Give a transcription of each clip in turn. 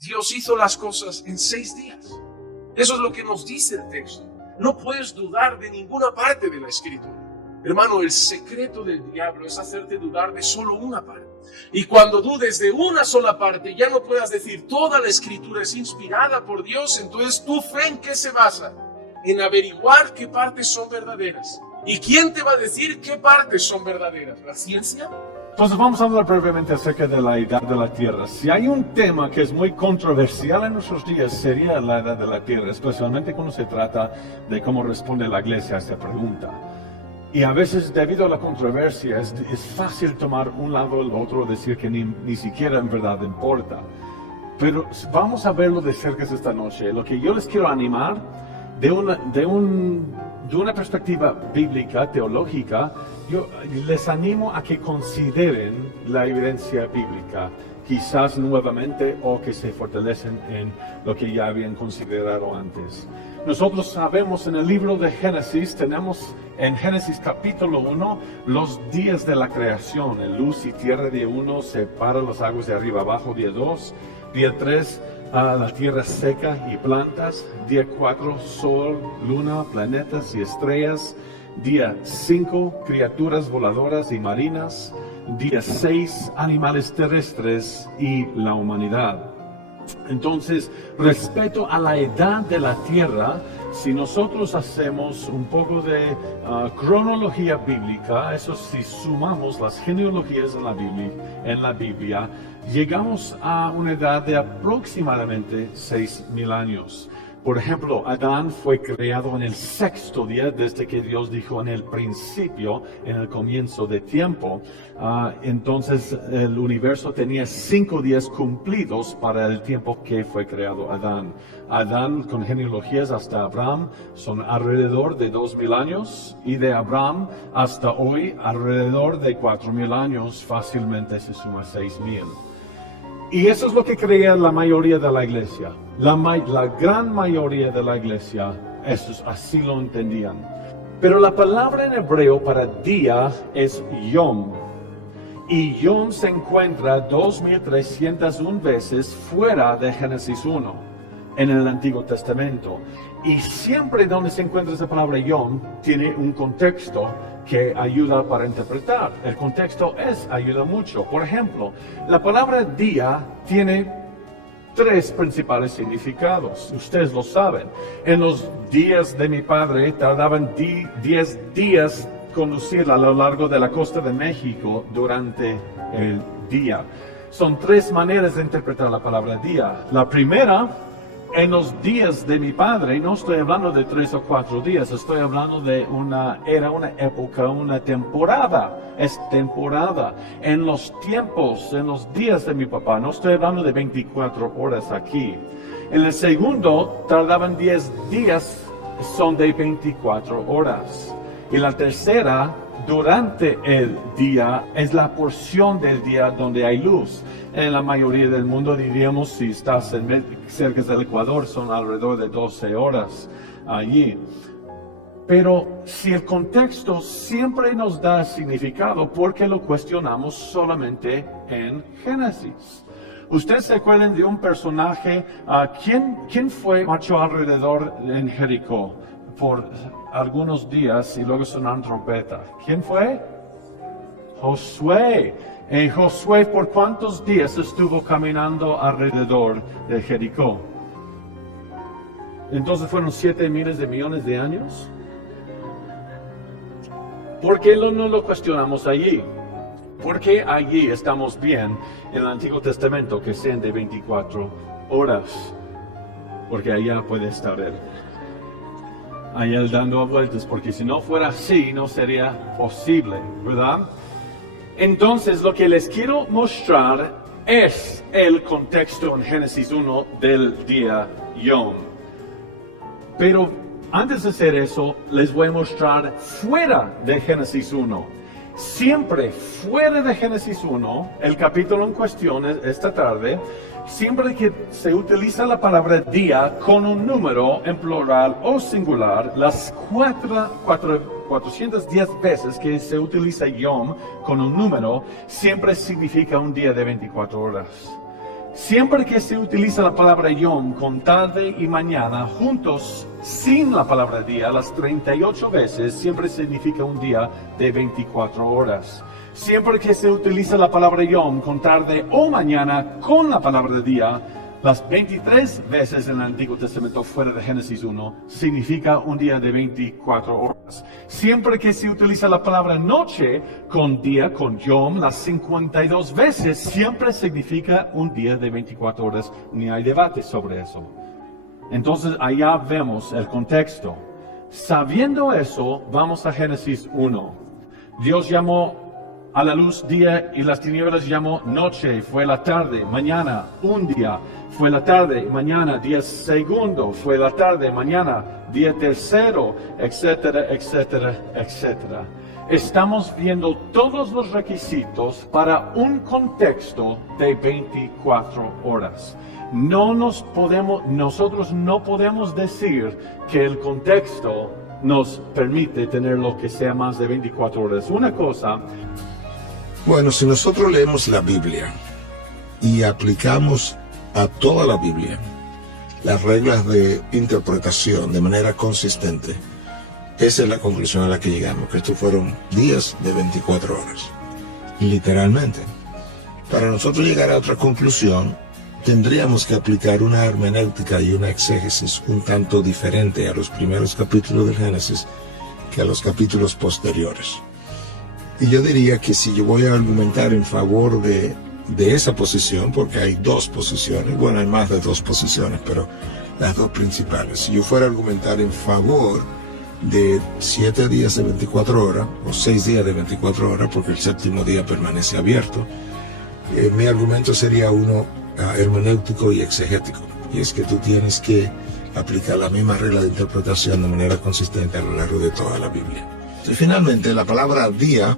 Dios hizo las cosas en 6 días. Eso es lo que nos dice el texto. No puedes dudar de ninguna parte de la Escritura. Hermano, el secreto del diablo es hacerte dudar de solo una parte. Y cuando dudes de una sola parte, ya no puedas decir toda la Escritura es inspirada por Dios. Entonces, ¿tu fe en qué se basa? En averiguar qué partes son verdaderas. ¿Y quién te va a decir qué partes son verdaderas? ¿La ciencia? Entonces vamos a hablar brevemente acerca de la edad de la Tierra. Si hay un tema que es muy controversial en nuestros días, sería la edad de la Tierra, especialmente cuando se trata de cómo responde la Iglesia a esta pregunta. Y a veces, debido a la controversia, es fácil tomar un lado o el otro, decir que ni siquiera en verdad importa. Pero vamos a verlo de cerca esta noche. Lo que yo les quiero animar de una perspectiva bíblica, teológica, yo les animo a que consideren la evidencia bíblica, quizás nuevamente, o que se fortalecen en lo que ya habían considerado antes. Nosotros sabemos en el libro de Génesis, tenemos en Génesis capítulo 1 los días de la creación. En luz y tierra, día 1, separa las aguas de arriba abajo, día 2. Día 3, la tierra seca y plantas. Día 4, sol, luna, planetas y estrellas. Día 5, criaturas voladoras y marinas. Día 6, animales terrestres y la humanidad. Entonces, respecto a la edad de la Tierra, si nosotros hacemos un poco de cronología bíblica, eso si sumamos las genealogías en la Biblia, llegamos a una edad de aproximadamente 6,000 años. Por ejemplo, Adán fue creado en el 6º día desde que Dios dijo en el principio, en el comienzo de tiempo. Entonces el universo tenía 5 días cumplidos para el tiempo que fue creado Adán. Adán, con genealogías hasta Abraham, son alrededor de 2,000 años, y de Abraham hasta hoy alrededor de 4,000 años, fácilmente se suma 6,000. Y eso es lo que creía la mayoría de la iglesia. La gran mayoría de la iglesia, así lo entendían. Pero la palabra en hebreo para día es yom. Y yom se encuentra 2,301 veces fuera de Génesis 1, en el Antiguo Testamento. Y siempre donde se encuentra esa palabra yom, tiene un contexto que ayuda para interpretar. El contexto ayuda mucho. Por ejemplo, la palabra día tiene 3 principales significados. Ustedes lo saben. En los días de mi padre tardaban 10 días conducir a lo largo de la costa de México durante el día. Son 3 maneras de interpretar la palabra día. La primera, en los días de mi padre, no estoy hablando de 3 o 4 días, estoy hablando de una época, una temporada. Es temporada. En los tiempos, en los días de mi papá, no estoy hablando de 24 horas aquí. En el segundo, tardaban 10 días, son de 24 horas. Y la tercera, durante el día, es la porción del día donde hay luz. En la mayoría del mundo, diríamos, si estás cerca del Ecuador, son alrededor de 12 horas allí. Pero si el contexto siempre nos da significado, ¿por qué lo cuestionamos solamente en Génesis? ¿Ustedes se acuerdan de un personaje? ¿Quién marchó alrededor en Jericó por algunos días y luego sonaron trompeta? ¿Quién fue? Josué. Josué, ¿por cuántos días estuvo caminando alrededor de Jericó? Entonces fueron 7 miles de millones de años. ¿Por qué no lo cuestionamos allí? ¿Por qué allí estamos bien en el Antiguo Testamento que sean de 24 horas? Porque allá puede estar Él. Allá Él dando vueltas, porque si no fuera así, no sería posible, ¿verdad? Entonces, lo que les quiero mostrar es el contexto en Génesis 1 del día Yom. Pero antes de hacer eso, les voy a mostrar fuera de Génesis 1. Siempre fuera de Génesis 1, el capítulo en cuestión esta tarde, siempre que se utiliza la palabra día con un número en plural o singular, las 410 veces que se utiliza yom con un número, siempre significa un día de 24 horas. Siempre que se utiliza la palabra yom con tarde y mañana juntos sin la palabra día, las 38 veces siempre significa un día de 24 horas. Siempre que se utiliza la palabra yom con tarde o mañana con la palabra día, las 23 veces en el Antiguo Testamento fuera de Génesis 1 significa un día de 24 horas. Siempre que se utiliza la palabra noche con día, con yom, las 52 veces siempre significa un día de 24 horas. Ni hay debate sobre eso. Entonces allá vemos el contexto. Sabiendo eso, vamos a Génesis 1. Dios llamó a la luz día y las tinieblas llamó noche, fue la tarde, mañana, un día, fue la tarde, mañana, día segundo, fue la tarde, mañana, día tercero, etcétera, etcétera, etcétera. Estamos viendo todos los requisitos para un contexto de 24 horas. Nosotros no podemos decir que el contexto nos permite tener lo que sea más de 24 horas. Una cosa. Bueno, si nosotros leemos la Biblia y aplicamos a toda la Biblia las reglas de interpretación de manera consistente, esa es la conclusión a la que llegamos, que estos fueron días de 24 horas, literalmente. Para nosotros llegar a otra conclusión, tendríamos que aplicar una hermenéutica y una exégesis un tanto diferente a los primeros capítulos del Génesis que a los capítulos posteriores. Y yo diría que si yo voy a argumentar en favor de esa posición, porque hay dos posiciones, bueno, hay más de dos posiciones, pero las dos principales. Si yo fuera a argumentar en favor de 7 días de 24 horas, o 6 días de 24 horas, porque el séptimo día permanece abierto, mi argumento sería uno hermenéutico y exegético. Y es que tú tienes que aplicar la misma regla de interpretación de manera consistente a lo largo de toda la Biblia. Y finalmente, la palabra día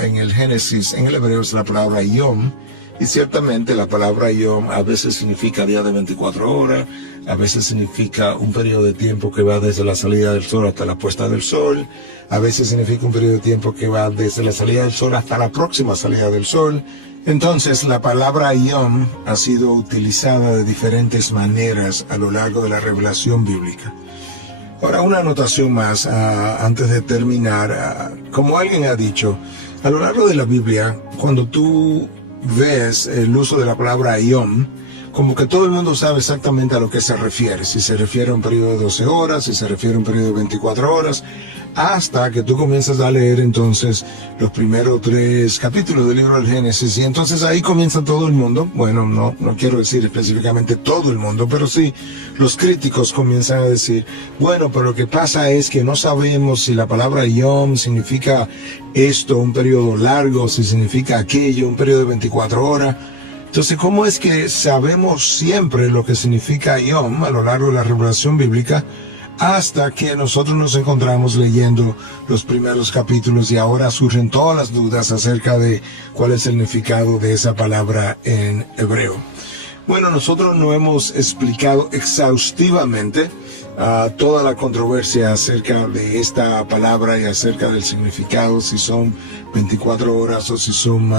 en el Génesis, en el hebreo es la palabra yom, y ciertamente la palabra yom a veces significa día de 24 horas, a veces significa un periodo de tiempo que va desde la salida del sol hasta la puesta del sol, a veces significa un periodo de tiempo que va desde la salida del sol hasta la próxima salida del sol. Entonces, la palabra yom ha sido utilizada de diferentes maneras a lo largo de la revelación bíblica. Ahora, una anotación más antes de terminar. Como alguien ha dicho, a lo largo de la Biblia, cuando tú ves el uso de la palabra yom, como que todo el mundo sabe exactamente a lo que se refiere. Si se refiere a un periodo de 12 horas, si se refiere a un periodo de 24 horas, hasta que tú comienzas a leer entonces los primeros 3 capítulos del libro del Génesis, y entonces ahí comienza todo el mundo, bueno, no quiero decir específicamente todo el mundo, pero sí, los críticos comienzan a decir, bueno, pero lo que pasa es que no sabemos si la palabra yom significa esto, un periodo largo, si significa aquello, un periodo de 24 horas. Entonces, ¿cómo es que sabemos siempre lo que significa yom a lo largo de la revelación bíblica hasta que nosotros nos encontramos leyendo los primeros capítulos y ahora surgen todas las dudas acerca de cuál es el significado de esa palabra en hebreo? Bueno, nosotros no hemos explicado exhaustivamente toda la controversia acerca de esta palabra y acerca del significado, si son 24 horas o si son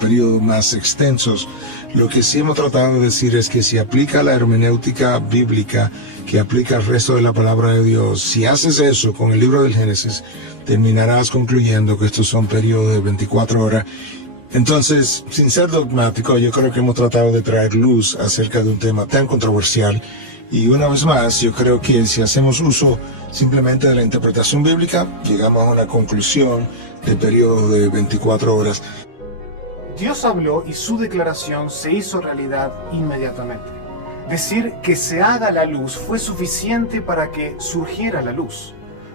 periodos más extensos. Lo que sí hemos tratado de decir es que si aplica la hermenéutica bíblica, que aplica el resto de la palabra de Dios, si haces eso con el libro del Génesis, terminarás concluyendo que estos son periodos de 24 horas. Entonces, sin ser dogmático, yo creo que hemos tratado de traer luz acerca de un tema tan controversial. Y una vez más, yo creo que si hacemos uso simplemente de la interpretación bíblica, llegamos a una conclusión de periodo de 24 horas. Dios habló y su declaración se hizo realidad inmediatamente. Decir que se haga la luz fue suficiente para que surgiera la luz.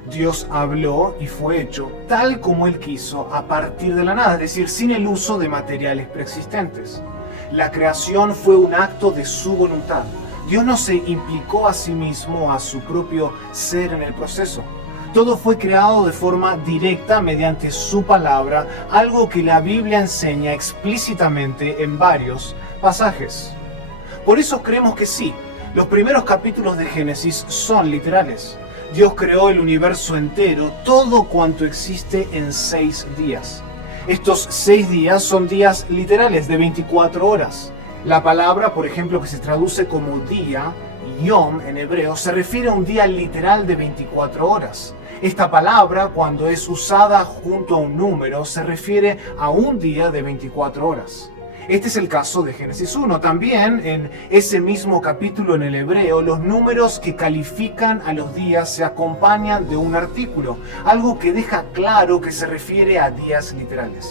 Dios habló y fue hecho tal como Él quiso a partir de la nada, es decir, sin el uso de materiales preexistentes. La creación fue un acto de su voluntad. Dios no se implicó a sí mismo, a su propio ser en el proceso. Todo fue creado de forma directa mediante su palabra, algo que la Biblia enseña explícitamente en varios pasajes. Por eso creemos que sí, los primeros capítulos de Génesis son literales. Dios creó el universo entero, todo cuanto existe en 6 días. Estos 6 días son días literales de 24 horas. La palabra, por ejemplo, que se traduce como día, yom en hebreo, se refiere a un día literal de 24 horas. Esta palabra, cuando es usada junto a un número, se refiere a un día de 24 horas. Este es el caso de Génesis 1. También en ese mismo capítulo en el hebreo, los números que califican a los días se acompañan de un artículo, algo que deja claro que se refiere a días literales.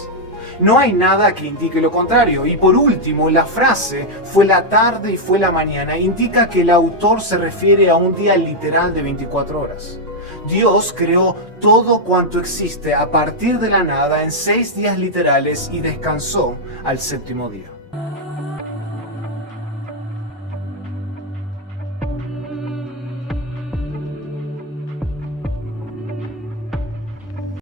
No hay nada que indique lo contrario. Y por último, la frase fue la tarde y fue la mañana indica que el autor se refiere a un día literal de 24 horas. Dios creó todo cuanto existe a partir de la nada en 6 días literales y descansó al séptimo día.